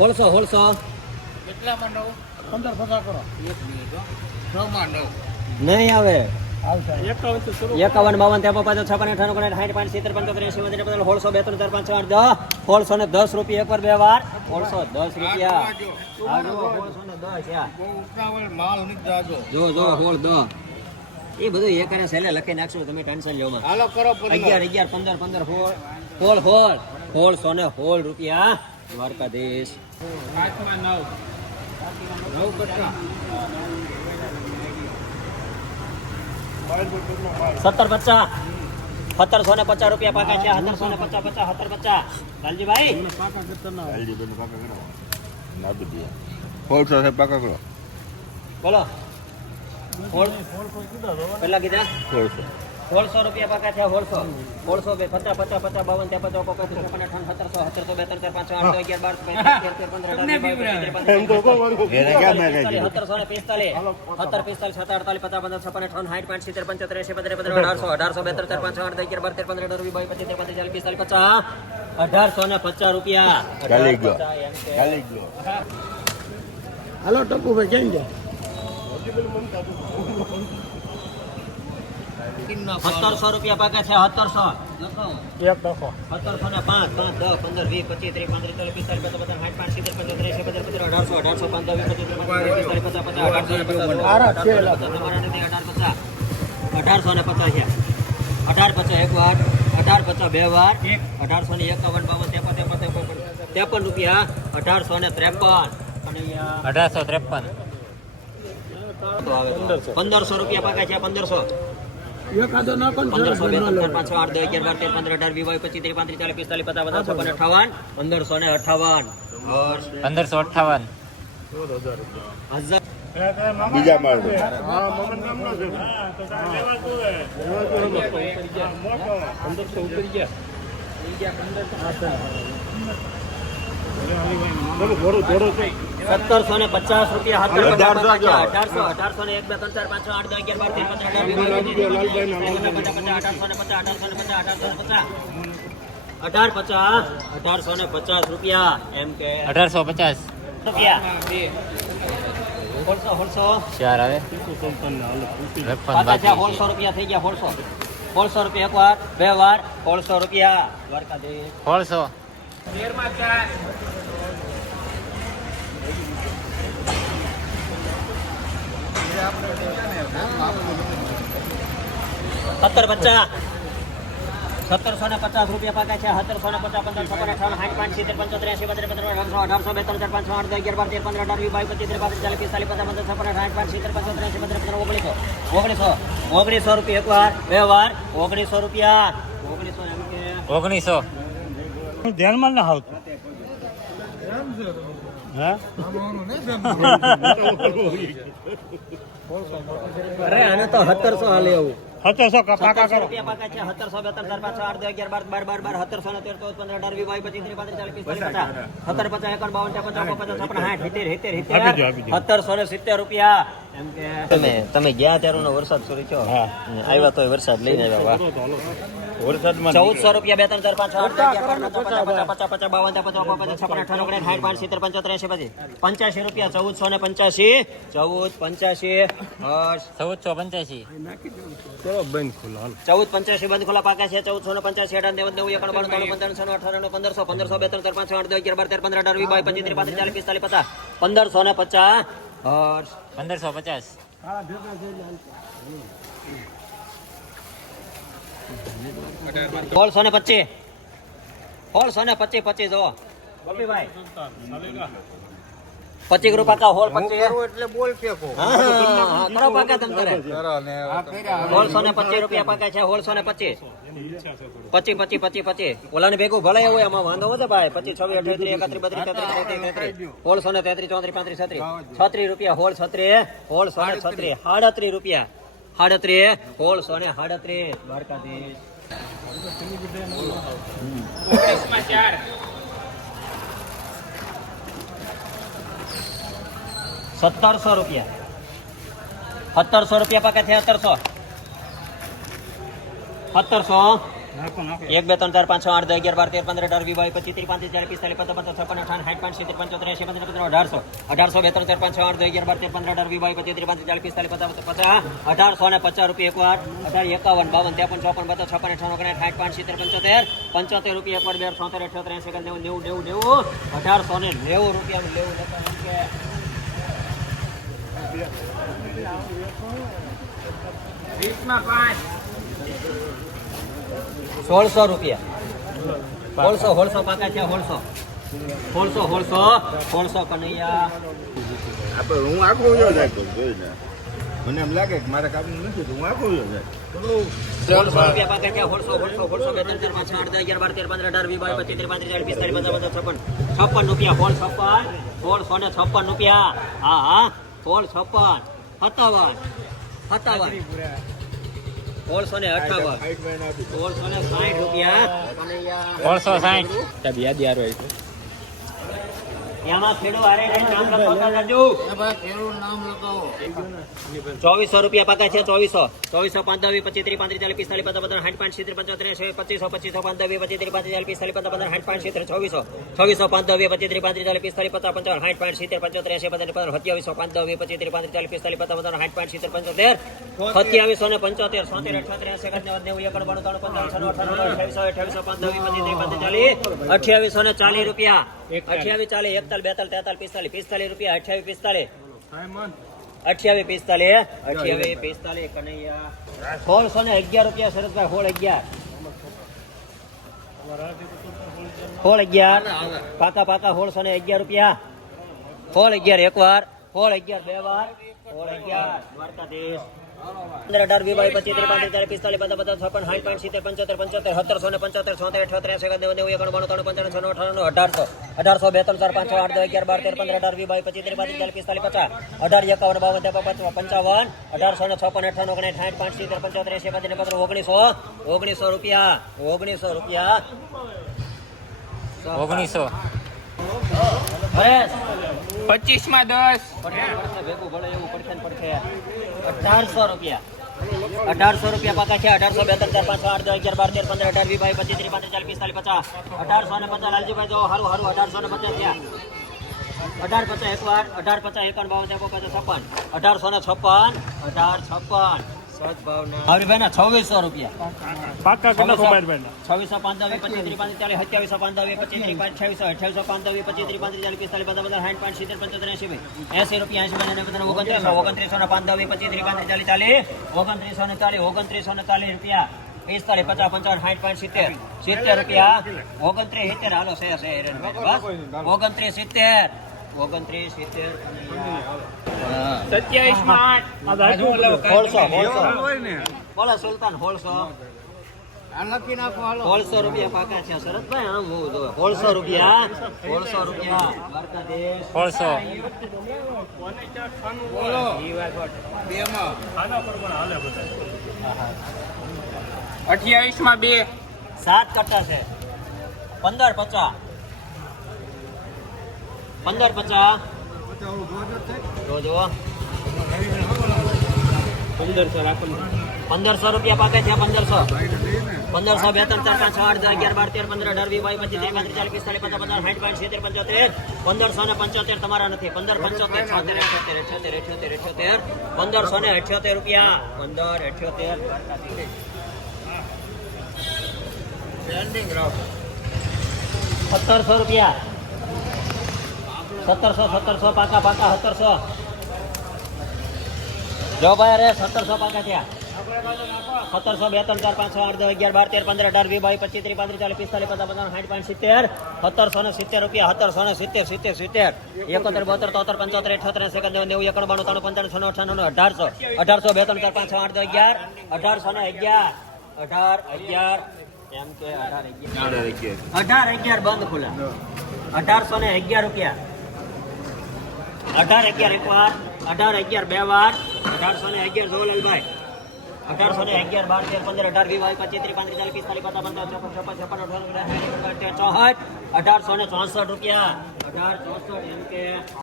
સોળસો સોળસો કેટલામાં નવ? પંદર પચાસ કરો. એક મિનિટ હો. નવમાં નવ. નહીં આવે. એકાવન એકાવન બાવન ત્રેપન પાંચ છપ્પન અઠાણું ઓગણસાઠ સાઠ પાંચ સિત્તેર પંચોતેર એસી પચાસ સોળસો બે ત્રણ ચાર પાંચ છ આઠ દસ. ને દસ રૂપિયા એક વાર બે વાર. સોળસો દસ રૂપિયા. આ જો. જો. જો હોળ દસ. એ બધું એક અને સેલે લખી નાખશું તમે ટેન્શન હાલો કરો અગિયાર અગિયાર પંદર પંદર હોળ હોળ હોળ સોળસો ને હોળ રૂપિયા. દ્વારકાધીશ. પાંચમાં નવ. નવ કટકા. સત્તર પચાસ. સત્તરસો ને પચાસ રૂપિયા પાકા છે. સત્તરસો ને પચાસ પચાસ સત્તર પચાસ. લાલજીભાઈ? સોળસો છે પાકા કરો. બોલો. હોળ કેટલા કીધા? સોળસો. સોળસો રૂપિયા પાકા છે સોળસો. સોળસો બે પચાસ પચાસ પચાસ બાવન ત્યાં પચાસ પચાસ છપ્પન અઠાવન સત્તરસો સત્તરસો બે ત્રણ ચાર પાંચ છ આઠ અગિયાર બાર પચીસ? સત્તરસો ને પિસ્તાલીસ. સત્તર પિસ્તાલીસ સત્તર અડતાલીસ પચાસ પંદર છપ્પન અઠાવન સાઠ પાંચ સિત્તેર પંચોતેર એસી પંદર પંદર અઢારસો અઢારસો બે ત્રણ ચાર પાંચ આઠ અગિયાર બાર તેર પંદર અઢાર વીસ બાવીસ પચીસ પાંત્રીસ ચાલીસ પિસ્તાલીસ પચાસ અઢારસો ને પચાસ રૂપિયા. ચાલી ગયો. ભાઈ એમ કે. ચાલી ગયો હાલો ટપુભાઈ કેમ છે સત્તરસો રૂપિયા પાકે છે સત્તરસો. એક દફો સત્તરસો ને પાંચ પાંચ દસ પંદર વીસ પચીસ ત્રીસ પાંત્રીસ ચાલીસ પિસ્તાલીસ પચાસ પચાસ સાઠ પાંચ સિત્તેર પચાસ ત્રીસ પંદર પંદર અઢારસો અઢારસો પંદર વીસ પચીસ પિસ્તાલીસ પચાસ પચાસ અઢારસો ને પચાસ અઢારસો ને પચાસ તમારા નથી અઢાર પચાસ અઢારસો ને પચાસ છે. અઢાર પચાસ એક વાર. અઢાર પચાસ બે વાર. અઢારસો ને એકાવન બાવન ત્રેપન ત્રેપન ત્રેપન ત્રેપન રૂપિયા અઢારસો ને ત્રેપન. અને અઢારસો ત્રેપન. પંદરસો રૂપિયા પાકા છે પંદરસો. એકાદો ને પંદરસો બે પાંચ આઠ દસ અગિયાર બાર તેર પંદર અઢાર વીસ બાવીસ પચીસ ત્રીસ પાંત્રીસ ચાલીસ પિસ્તાલીસ પચાસ પચાસ છપ્પન અઠાવન પંદરસો ને અઠાવન. પંદરસો અઠાવન. બીજા માળ સત્તરસો ને પચાસ રૂપિયા અઢારસો અઢારસો ને એક બે ત્રણ ચાર પાંચ છ આઠ દસ અગિયાર બાર તેર પચીસ અઢારસો ને પચાસ અઢારસો ને પચાસ અઢારસો ને પચાસ. અઢાર પચાસ અઢારસો ને પચાસ રૂપિયા. એમ કે અઢારસો પચાસ. રૂપિયા. સોળસો રૂપિયા થઈ ગયા સોળસો સોળસો રૂપિયા એક વાર બે વાર સોળસો રૂપિયા દ્વારકાધીશ સોળસો તેરમાં ચાર સત્તર પચાસ સત્તરસો ને પચાસ રૂપિયા પાકે છે. સત્તરસો ને પચાસ પંદર છપ્પન અઠાવન સાઠ પાંચ સિત્તેર પંચોતેર એસી પંદર પંદર અઢારસો અઢારસો બે ત્રણ ચાર પાંચ છ આઠ અગિયાર બાર તેર પંદર અઢાર વીસ બાવીસ પચીસ ત્રીસ પાંત્રીસ ચાલીસ પિસ્તાલીસ પચાસ પંદર છપ્પન સાઠ પાંચ સિત્તેર પંચોતેર એસી પંદર પંદર ઓગણીસો. ઓગણીસો. ઓગણીસો રૂપિયા એક વાર. બે વાર. ઓગણીસો રૂપિયા. ઓગણીસો ઓગણીસો. ધ્યાનમાં ના આવતું. અરે આને તો સત્તરસો હાલે એવું સત્તરસો પાકા કરો પાકા છે સત્તરસો બેતર ચાર પાંચ આઠ અગિયાર બાર બાર બાર બાર સત્તરસો ને તેર ચૌદ પંદર અઢાર વીસ બાવીસ પચીસ ત્રીસ પાંત્રીસ ચાલીસ પિસ્તાલીસ પચાસ સત્તર પચાસ એકાવન બાવન ત્રેપન પચાસ છપ્પન સાઠ સિત્તેર. સત્તરસો ને રૂપિયા તમે તમે ગયા ત્યારનો વરસાદ શરૂ થયો? આવ્યા તો વરસાદ લઈને આવ્યા વરસાદમાં ચૌદસો રૂપિયા બે ત્રણ ચાર પાંચ છ આઠ દસ અગિયાર બાર પચાસ પચાસ પચાસ પચાસ બાવન પચાસ છપ્પન અઠાવન ઓગણીસ સાઠ પાંચ સિત્તેર પંચોતેર એસી પછી પંચ્યાસી રૂપિયા ચૌદસો ને પંચ્યાસી ચૌદ પંચ્યાસી ચૌદસો પંચ્યાસી. ચલો બંધ ખુલ્લો ચૌદ પંચ્યાસી બંધ ખુલ્લા પાકા છે ચૌદસો ને પંચ્યાસી અઢાર નેવું નેવું એકાણું બાણું ત્રાણું પંચાણું છન્નું અઠાણું પંદરસો પંદરસો બે ત્રણ ચાર પાંચ આઠ દસ અગિયાર બાર તેર પંદર અઢાર વીસ બાવીસ પચીસ પાંત્રીસ ચાલીસ પચાસ. પંદરસો ને પચાસ હર્ષ. પંદરસો પચાસ. સોળસો ને પચીસ. સોળસો ને પચીસ પચીસ જો ગોપીભાઈ પચીસ રૂપિયા હોલ પચીસ. એટલે બોલ ફેંકો. કરો પાકા તમ કરે. કરો ને ને પચીસ રૂપિયા પાકા છે સોળસો ને પચીસ. પચી પચી પચી પચી ઓલાને ભેગું ભલે હોય એમાં વાંધો વધે ભાઈ. પચીસ છવ્વીસ અઠાવીસ એકત્રીસ બત્રીસ તેત્રીસ ચોત્રીસ તેત્રીસ. સોળસો ને તેત્રીસ ચોત્રીસ પાંત્રીસ છત્રીસ. છત્રીસ રૂપિયા હોળ છત્રીસ સોળસો ને છત્રીસ. સાડત્રીસ રૂપિયા. સાડત્રીસ સોળસો ને સાડત્રીસ દ્વારકાધીશ ઓગણીસમાં ચાર સત્તરસો રૂપિયા સત્તરસો રૂપિયા પાકા છે સત્તરસો સત્તરસો એક બે ત્રણ ચાર પાંચ છ આઠ દસ અગિયાર બાર તેર પંદર અઢાર વીસ બાવીસ પચીસ ત્રીસ પાંત્રીસ ચાલીસ પિસ્તાલીસ પચાસ પચાસ છપ્પન અઠાવન સાઠ પાંચ સિત્તેર પંચોતેર એંસી પંદર પંદર અઢારસો અઢારસો બે ત્રણ ચાર પાંચ છ આઠ દસ અગિયાર બાર તેર પંદર અઢાર વીસ બાવીસ પચીસ ત્રીસ પાંત્રીસ ચાલીસ પિસ્તાલીસ પચાસ પચાસ અઢારસો ને પચાસ રૂપિયા એક વાર અઢાર એકાવન બાવન ત્રેપન ચોપન બત્રીસ છપ્પન અઠાવન ઓગણીસ સાઠ પાંચ સિત્તેર પંચોતેર પંચોતેર રૂપિયા એક વાર બે છોતેર અઠ્યોતેર એંસી નેવું નેવું નેવું નેવું અઢારસો ને નેવું રૂપિયા લેવું લેતા એમ કે વીસમાં પાંચ સોળસો રૂપિયા. સોળસો હોળસો પાકા છે સોળસો. હોળસો હોળસો હોળસો કનૈયા. આપણે હું આખો જો જોઈને મને એમ લાગે કે મારે કાબુ નથી તો હું આખો જો રૂપિયા પાકા છે સોળસો સોળસો સોળસો બે ત્રણ ચાર પાંચ આઠ દસ અગિયાર બાર તેર પંદર અઢાર વીસ બાવીસ પચીસ ત્રીસ પાંત્રીસ ચાલીસ પિસ્તાલીસ પચાસ પચાસ છપ્પન. છપ્પન રૂપિયા છપ્પન ને છપ્પન રૂપિયા. હા હા. સોળ છપ્પન સત્તાવન સત્તાવન. સોળસો ને અઠાવન. સોળસો ને સાઠ રૂપિયા. સોળસો સાઠ એમાં ખેડૂ ચોવીસો રૂપિયા પાકા છે ચોવીસો. ચોવીસો વીસ પચીસ ત્રીસ પાંત્રીસ ચાલીસ પિસ્તાલીસ પંદર પંદર હાઠ પાંચ સિત્તેર પંચોતેર પચીસો પચીસો વીસ પચીસ ત્રીસ પાંત્રીસ ચાલીસ પિસ્તાલીસ પંદર પંદર હાઠ પાંચ સિત્તેર ચોવીસો. ચોવીસો વીસ પચીસ ત્રીસ પાંત્રીસ ચાલીસ પિસ્તાલીસ પચાસ પંચાવન હાઠ પાંચ સિત્તેર પંચોતેર એંસી પચાસ પંદર સત્યાવીસો વીસ પચીસ ત્રીસ પાંત્રીસ ચાલીસ પિસ્તાલીસ પચાસ પંદર હાઠ પાંચ સિત્તેર પંચોતેર સત્યાવીસો ને પંચોતેર સોતેર અઠ્યોતેર એંસી નેવું એકડ બાણું ત્રણ પંચાવન છન્નું અઠાણું અઠ્યાવીસો અઠ્યાવીસો પાંચ દસ વીસ પચીસ ત્રીસ પાંત્રીસ ચાલીસ અઠ્યાવીસો ને ચાલીસ રૂપિયા. અઠ્યાવીસ ચાલીસ એકતાલ બેતાલ તેતાલ પિસ્તાલીસ પિસ્તાલીસ રૂપિયા અઠ્યાવીસ પિસ્તાલીસ. અઠ્યાવીસ પિસ્તાલીસ અઠ્યાવીસ પિસ્તાલીસ કનૈયા. સોળસો ને અગિયાર રૂપિયા શરદભાઈ સોળ અગિયાર. સોળ અગિયાર. પાકા પાકા સોળસો ને અગિયાર રૂપિયા. સોળ અગિયાર એક વાર સોળ અગિયાર બે વાર. સોળ અગિયાર. દ્વારકાધીશ. પંદર અઢાર વી બાવીસ પચીસ ત્રીસ પાંત્રીસ ચાલીસ પિસ્તાલીસ પચાસ પચાસ છપ્પન સાઠ પાંચ સિત્તેર પંચોતેર પંચોતેર સત્તરસો ને પંચોતેર છોતેર અઠ્યોતેર એંસી નેવું નેવું એકાણું બાણું ત્રણ પંચાણું છન્નું અઠાણું અઢારસો અઢારસો બે ત્રણ ચાર પાંચ છ આઠ દસ અગિયાર બાર તેર પંદર અઢાર વીસ બાવીસ પચીસ પિસ્તાલીસ પચાસ અઢાર એકાવન બાવન ત્રેપન પંચાવન પંચાવન અઢારસો ને છપ્પન અઠાણું ઓગણીસ સાઠ પાંચ સિત્તેર પંચોતેર એંસી પચીસ પંદર ઓગણીસો ઓગણીસો રૂપિયા ઓગણીસો રૂપિયા. ઓગણીસો. હરેશ પચીસમાં દસ. ભેગું ભલે એવું પડશે ને પડખે. અઢારસો રૂપિયા. અઢારસો રૂપિયા પાકા છે. અઢારસો બે ત્રણ ચાર, પાંચ, આઠ, દસ, અગિયાર, બાર, તેર, પંદર, અઢાર, વીસ, બાવીસ, પચીસ, ત્રીસ, પાંત્રીસ, ચાલીસ, પિસ્તાલીસ, પચાસ. અઢારસો ને પચાસ, લાલજીભાઈ, જો હારું હારું, અઢારસો ને પચાસ થયા. અઢાર પચાસ એકવાર અઢાર પચાસ, એકાવન, બાવન પચાસ છપ્પન. અઢારસો ને છપ્પન, અઢાર, છપ્પન. ભાઈ ના છવ્વીસો રૂપિયા. પાકા કેટલા કુમારભાઈ છવ્વીસો પચીસ પાંત્રીસ ચાલીસ સત્યાવીસો પચીસ ત્રીસ પાંચ છવ્વીસો અઠ્યાવીસો પાંચ પચીસ ત્રીસ પાંત્રીસ ચાલીસ પિસ્તાલીસ પચાસ પચાસ સાઠ પાંચ સિત્તેર પંચોતેર એંસી ભાઈ. એંસી રૂપિયા એંસી બધા પંદર ઓગણત્રીસો ઓગણત્રીસો ને પાંચ પચીસ ત્રીસ પાંચ ચાલીસ ચાલીસ ઓગણત્રીસો ને ચાલીસ ઓગણત્રીસો ને ચાલીસ રૂપિયા. પિસ્તાલીસ પચાસ પંચાવન સાઠ પાંચ સિત્તેર. સિત્તેર રૂપિયા. ઓગણત્રીસ સિત્તેર. હાલો છે છે ઓગણત્રીસ સિત્તેર. ઓગણત્રીસ સિત્તેર હોળસો હોળસો. બોલો સુલતાન હોળસો. હોળસો રૂપિયા પાકા છે. શરદભાઈ આમ હું હોળસો રૂપિયા. સોળસો રૂપિયા. સોળસો અઠ્યાવીસમાં બે. સાત કટ્ટા છે. પંદર પચાસ. પંદર પચાસ. જોજો પંદરસો રૂપિયા પાકે છે, પંદરસો. પંદરસો બે ત્રણ ચાર, પાંચ છ આઠ અગિયાર, બાર, તેર, પંદર, અઢાર વી બાવીસ પચીસ ત્રીસ પાંત્રીસ ચાલીસ પિસ્તાલીસ પચાસ પચાસ સાઠ પાંચ સિત્તેર, પંચોતેર. પંદરસો ને પંચોતેર તમારા નથી. પંદર, પંચોતેર, છોતેર, અઠ્યોતેર અઠ્યોતેર અઠ્યોતેર અઠ્યોતેર. પંદરસો ને અઠ્યોતેર રૂપિયા. પંદર, અઠ્યોતેર. સત્તરસો રૂપિયા. સત્તરસો સત્તરસો પાકા પાકા સત્તરસો. જો ભાઈ અરે સત્તરસો પાકા થયા. સત્તરસો બે ત્રણ ચાર પાંચ છ આઠ દસ અગિયાર બાર તેર પંદર અઢાર વીસ બાવીસ પચીસ ત્રીસ પાંત્રીસ ચાલીસ પિસ્તાલીસ પચાસ પચાસ સાઠ પાંચ સિત્તેર. સત્તરસો ને સિત્તેર રૂપિયા સત્તરસો ને સિત્તેર સિત્તેર સિત્તેર. એકોતેર બોતેર તોતેર પંચોતેર અઠોતેર સેકન્ડ નેવું એકણ બાણું પંચાણું છન્નું અઠાણું અઢારસો. અઢારસો બે ત્રણ ચાર પાંચ છ આઠ દસ અગિયાર. અઢારસો ને અગિયાર. અઢાર અગિયાર. એમ કે અઢાર અગિયાર. અઢાર અગિયાર બંધ ખુલ્લા. અઢારસો ને અગિયાર રૂપિયા. અઢાર અગિયાર એક વાર, અઢાર અગિયાર બે વાર, અઢારસો ને અગિયાર જોલાલભાઈ અઢારસો ને અગિયાર બાર, તેર, પંદર, અઢાર વીસ બાવીસ પચીસ, ત્રીસ, પાંત્રીસ, ચાલીસ, પિસ્તાલીસ, પચાસ, પંદર, ચોપન ચોપન છપ્પન, અઢાર ચોસઠ, અઢારસો ને ચોસઠ રૂપિયા. અઢાર ચોસઠ એમ કે